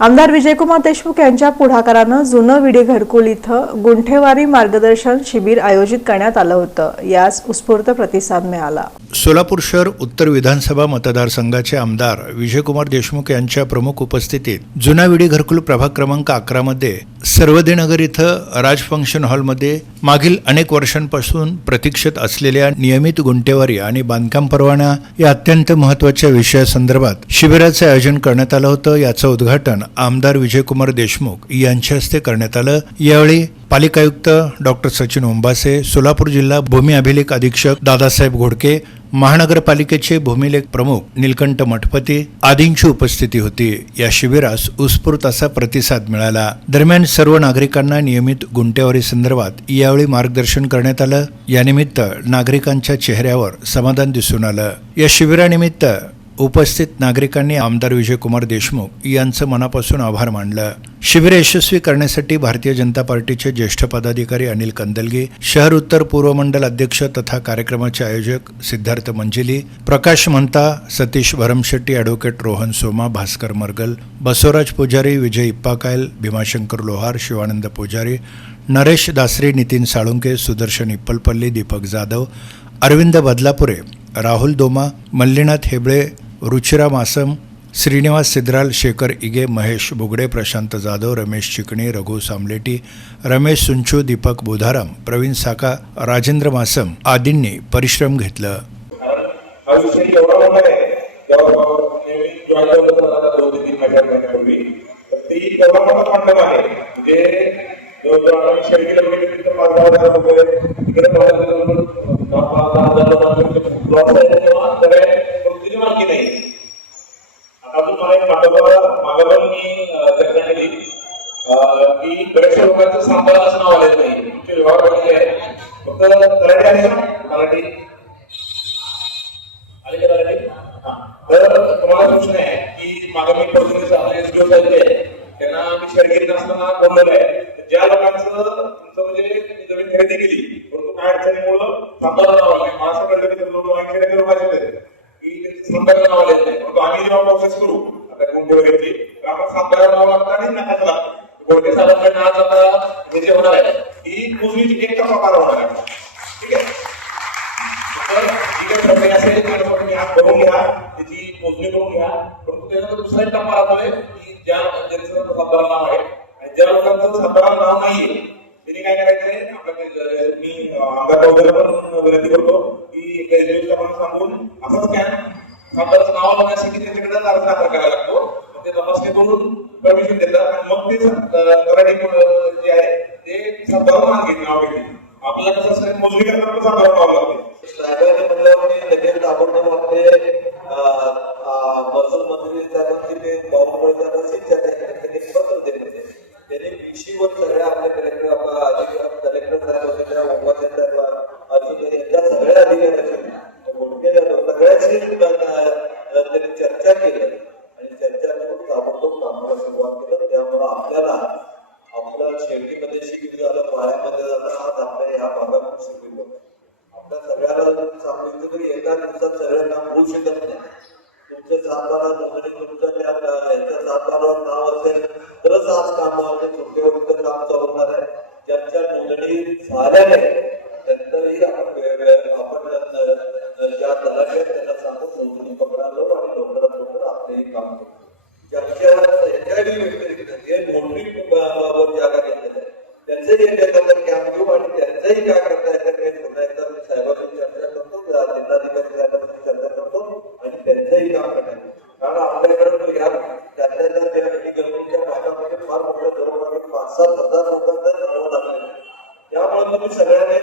आमदार विजयकुमार देशमुख यांच्या पुढाकारानं जुनं विडी घडकुल इथं गुंठेवारी मार्गदर्शन शिबिर आयोजित करण्यात आलं होतं. यास उत्स्फूर्त प्रतिसाद मिळाला. सोलापूर शहर उत्तर विधानसभा मतदारसंघाचे आमदार विजयकुमार देशमुख यांच्या प्रमुख उपस्थितीत जुना विडी घरकुल प्रभाग क्रमांक अकरामध्ये सर्वदेनगर इथं राज फंक्शन हॉलमध्ये मागील अनेक वर्षांपासून प्रतीक्षेत असलेल्या नियमित गुंटेवारी आणि बांधकाम परवाना या अत्यंत महत्त्वाच्या विषयासंदर्भात शिबिराचे आयोजन करण्यात आलं होतं. याचं उद्घाटन आमदार विजयकुमार देशमुख यांच्या हस्ते करण्यात आलं. यावेळी पालिका आयुक्त डॉक्टर सचिन ओंबासे सोलापूर जिल्हा भूमी अभिलेख अधीक्षक दादासाहेब घोडके महानगरपालिकेचे भूमिलेख प्रमुख निलकंठ मठपती आदींची उपस्थिती होती. या शिबिरास उत्स्फूर्त असा प्रतिसाद मिळाला. दरम्यान सर्व नागरिकांना नियमित गुंटेवारी संदर्भात यावेळी मार्गदर्शन करण्यात आलं. यानिमित्त नागरिकांच्या चेहऱ्यावर समाधान दिसून आलं. या शिबिरानिमित्त उपस्थित नागरिकांनी आमदार विजयकुमार देशमुख यांचं मनापासून आभार मानलं. शिबिर यशस्वी करण्यासाठी भारतीय जनता पार्टीचे ज्येष्ठ पदाधिकारी अनिल कंदलगी शहर उत्तर पूर्व मंडल अध्यक्ष तथा कार्यक्रमाचे आयोजक सिद्धार्थ मंजिली प्रकाश म्हणता सतीश भरमशेट्टी ॲडव्होकेट रोहन सोमा भास्कर मर्गल बसवराज पुजारी विजय इप्पाकायल भीमाशंकर लोहार शिवानंद पुजारी नरेश दासरे नितीन साळुंके सुदर्शन इप्पलपल्ली दीपक जाधव अरविंद बदलापुरे राहुल दोमा मल्लीनाथ हेबळे रुचिरा मासम श्रीनिवास सिद्राल शेखर इगे महेश बुगडे प्रशांत जाधव रमेश चिकणे रघु सामलेटी रमेश सुंचू दीपक बोधाराम प्रवीण साका राजेंद्र मासम आदींनी परिश्रम घेतलं. कारण हा विषय एवढा मोठा आहे तेव्हा नेहमी जॉईन होत होता दोन ते तीन महिन्या महिन्यापूर्वी तर ती एवढा मोठा मंडप आहे म्हणजे जवळजवळ आम्ही शेळकेला गेले तिथं पाच दहा हजार रुपये तिकडे पाच दहा हजार रुपये लॉस आहे तेव्हा सगळे प्रकृतीची मालकी नाही आता अजून मला एक पाठोपाठ मागं केली की बरेचशा लोकांचं सांभाळ असं नाव आलेलं नाही तुमचे व्यवहार बघितले आहे फक्त कराटे आहे का मराठी आले का झाले? तर तुम्हाला सूचना आहे की मागे मी पोर्तुगीज एसडीओ त्यांना मी शेअर घेत नसताना बोललेलं आहे ज्या लोकांचं तुमचं म्हणजे जमीन खरेदी केली परंतु काय अडचणीमुळं संपादन नाव आले मला असं कळलं की लोक ऐंशी लोक माझे की त्यांची सांभाळा नाव आलेलं नाही परंतु आम्ही जेव्हा प्रोसेस करू आता कोणती वगैरे तर लागतं आणि लागतं. साहेबांकडे आज आता हे जे होणार आहे ही एक होणार आहे? ठीक आहे प्रक्रिया असेल तुम्ही करून घ्या त्याची मोजणी करून घ्या परंतु त्यानंतर दुसरा एक टप्पा राहतोय की ज्या ज्यांचं नाव आहे आणि ज्या लोकांचं सातारा नाव नाहीये त्यांनी काय करायचंय आपल्याकडे मी आमदार पण विनंती करतो की एक सांगून असं स्कॅन नाव लावण्यासाठी त्यांच्याकडे अर्ज दाखल करायला. लागतो करून परमिशन देतात आणि मग ते अं, जे आहे ते सातारा मान घेत नाव घेते आपल्याला कसं मोजणी करताना सातारा नाव लागते. लगेच शेतीमध्ये शिकली झालं पाण्यामध्ये झालं आज आपल्या या भागात शिबिर होतं आपल्या सगळ्याला सांगितलं तरी एका दिवसात सगळं काम होऊ शकत नाही तुमचं सातारा नोकरी नोंदणी तुमचं त्या याच्या सातारा नाव असेल तरच आज कामावर तुमच्यावर काम चालवणार आहे ज्यांच्या नोंदणी झाल्या नाही नंतरही आपण आपण ज्या तलाठी आहेत त्यांना सांगून नोंदणी पकडालो आणि लवकरात लवकर आपलेही काम करू ज्यांच्या ह्याच्याही व्यतिरिक्त जे नोंदणी बाबत जागा घेतलेल्या आहेत त्यांचंही ज्ञान घेऊ आणि त्यांचंही काय करता येतं ते पुन्हा एकदा मी साहेबांशी चर्चा करतो त्या जिल्हाधिकारी साहेबांशी चर्चा करतो आणि त्यांचंही काम करण्यात कारण आपल्याकडे तो ह्या त्यातल्या त्यात त्या गरजेच्या भागामध्ये फार मोठ्या जवळपास पाच सात हजार लोकांचा जवळ लागलेला त्यामुळे तुम्ही सगळ्यांनी